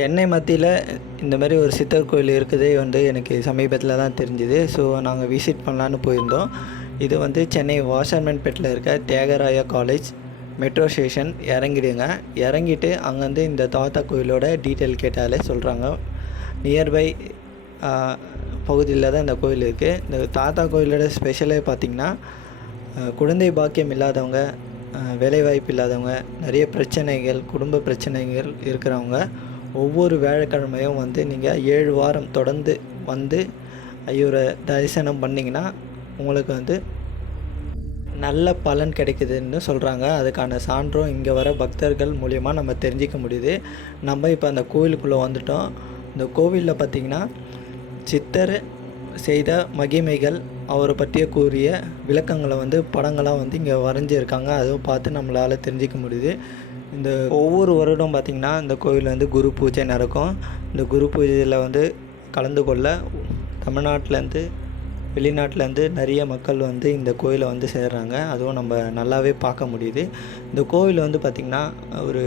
சென்னை மத்தியில் இந்த மாதிரி ஒரு சித்தர் கோயில் இருக்குதே எனக்கு சமீபத்தில் தான் தெரிஞ்சுது. ஸோ நாங்கள் விசிட் பண்ணலான்னு போயிருந்தோம். இது சென்னை வாஷர்மேன்பேட்டில் இருக்க தியாகராயா காலேஜ் மெட்ரோ ஸ்டேஷன் இறங்கிடுங்க. இறங்கிட்டு அங்கேருந்து இந்த தாத்தா கோயிலோட டீட்டெயில் கேட்டாலே சொல்கிறாங்க. நியர்பை பகுதியில் தான் இந்த கோயில் இருக்குது. இந்த தாத்தா கோயிலோட ஸ்பெஷலே பார்த்திங்கன்னா, குழந்தை பாக்கியம் இல்லாதவங்க, வேலைவாய்ப்பு இல்லாதவங்க, நிறைய பிரச்சனைகள், குடும்ப பிரச்சனைகள் இருக்கிறவங்க ஒவ்வொரு வியாழக்கிழமையும் நீங்கள் 7 வாரம் தொடர்ந்து ஐயோரை தரிசனம் பண்ணிங்கன்னா உங்களுக்கு நல்ல பலன் கிடைக்குதுன்னு சொல்கிறாங்க. அதுக்கான சான்றும் இங்கே வர பக்தர்கள் மூலிமா நம்ம தெரிஞ்சிக்க முடியுது. நம்ம இப்போ அந்த கோவிலுக்குள்ளே வந்துட்டோம். இந்த கோவிலில் பார்த்திங்கன்னா சித்தர் செய்த மகிமைகள், அவரை பற்றிய கூறிய விளக்கங்களை படங்களாக இங்கே வரைஞ்சிருக்காங்க. அதுவும் பார்த்து நம்மளால் தெரிஞ்சிக்க முடியுது. இந்த ஒவ்வொரு வருடம் பார்த்திங்கன்னா இந்த கோவில் குரு பூஜை நடக்கும். இந்த குரு பூஜையில் கலந்து கொள்ள தமிழ்நாட்டிலேருந்து வெளிநாட்டிலேருந்து நிறைய மக்கள் இந்த கோயிலை சேர்கிறாங்க. அதுவும் நம்ம நல்லாவே பார்க்க முடியுது. இந்த கோவில் பார்த்திங்கன்னா ஒரு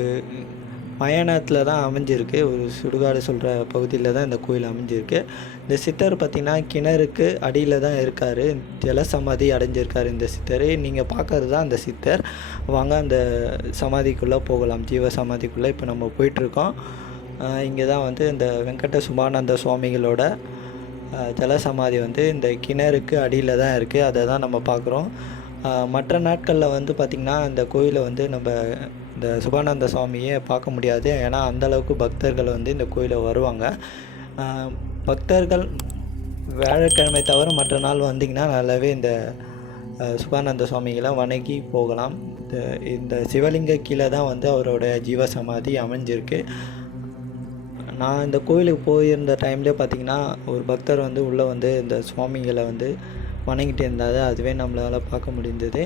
மயானத்தில் தான் அமைஞ்சிருக்கு. ஒரு சுடுகாடு சொல்கிற பகுதியில் தான் இந்த கோயில் அமைஞ்சிருக்கு. இந்த சித்தர் பார்த்திங்கன்னா கிணறுக்கு அடியில் தான் இருக்கார். ஜலசமாதி அடைஞ்சிருக்கார் இந்த சித்தர். நீங்கள் பார்க்கறது தான் அந்த சித்தர். வாங்க அந்த சமாதிக்குள்ளே போகலாம். ஜீவ சமாதிக்குள்ளே இப்போ நம்ம போயிட்டுருக்கோம். இங்கே தான் இந்த வெங்கட சுபானந்த சுவாமிகளோட ஜலசமாதி இந்த கிணறுக்கு அடியில் தான் இருக்குது. அதை தான் நம்ம பார்க்குறோம். மற்ற நாட்களில் பார்த்திங்கன்னா இந்த கோயிலை நம்ம இந்த சுபானந்த சுவாமியை பார்க்க முடியாது. ஏன்னா அந்தளவுக்கு பக்தர்கள் இந்த கோயிலை வருவாங்க. பக்தர்கள் வியாழக்கிழமை தவிர மற்ற நாள் வந்திங்கன்னா நல்லாவே இந்த சுபானந்த சுவாமிகளை வணங்கி போகலாம். இந்த சிவலிங்க கீழே தான் அவரோட ஜீவசமாதி அமைஞ்சிருக்கு. நான் இந்த கோயிலுக்கு போயிருந்த டைம்லேயே பார்த்திங்கன்னா ஒரு பக்தர் உள்ளே இந்த சுவாமிகளை வணங்கிட்டு இருந்தார். அதுவே நம்மளால் பார்க்க முடிந்தது.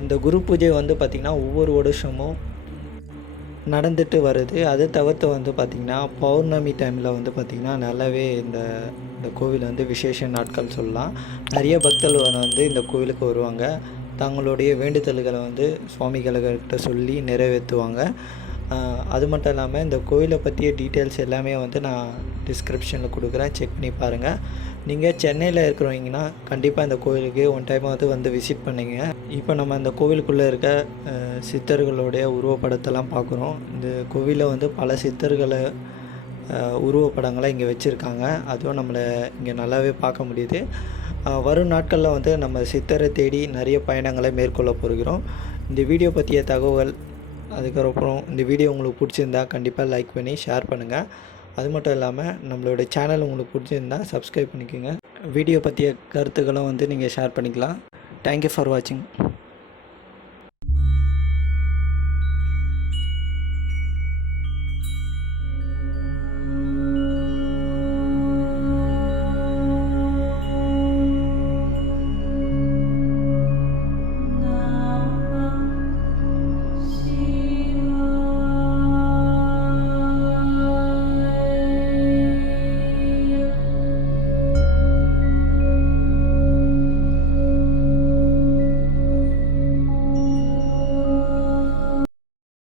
இந்த குரு பூஜை பார்த்திங்கன்னா ஒவ்வொரு வருஷமும் நடந்துட்டு வருது. அது தவிர்த்து பார்த்திங்கன்னா பௌர்ணமி டைமில் பார்த்திங்கன்னா நல்லாவே இந்த கோவில் விசேஷ நாட்கள் சொல்லலாம். நிறைய பக்தர்கள் இந்த கோவிலுக்கு வருவாங்க. தங்களுடைய வேண்டுதல்களை சுவாமிகள்கிட்ட சொல்லி நிறைவேற்றுவாங்க. அது மட்டும் இல்லாமல் இந்த கோயிலை பற்றிய டீட்டெயில்ஸ் எல்லாமே நான் டிஸ்கிரிப்ஷனில் கொடுக்குறேன். செக் பண்ணி பாருங்கள். நீங்கள் சென்னையில் இருக்கிறவங்கன்னா கண்டிப்பாக இந்த கோயிலுக்கு ஒன் டைம் விசிட் பண்ணிங்க. இப்போ நம்ம இந்த கோவிலுக்குள்ளே இருக்க சித்தர்களுடைய உருவப்படத்தெல்லாம் பார்க்குறோம். இந்த கோவிலில் பல சித்தர்களை உருவப்படங்களை இங்கே வச்சுருக்காங்க. அதுவும் நம்மளை இங்கே நல்லாவே பார்க்க முடியுது. வரும் நாட்களில் நம்ம சித்தரை தேடி நிறைய பயணங்களை மேற்கொள்ள போகிறோம். இந்த வீடியோ பற்றிய தகவல், அதுக்கப்புறம் இந்த வீடியோ உங்களுக்கு பிடிச்சிருந்தா கண்டிப்பாக லைக் பண்ணி ஷேர் பண்ணுங்கள். அது மட்டும் இல்லாமல் நம்மளோட சேனல் உங்களுக்கு பிடிச்சிருந்தா சப்ஸ்கிரைப் பண்ணிக்கோங்க. வீடியோ பற்றிய கருத்துக்களும் நீங்கள் ஷேர் பண்ணிக்கலாம். தேங்க்யூ ஃபார் வாட்சிங்.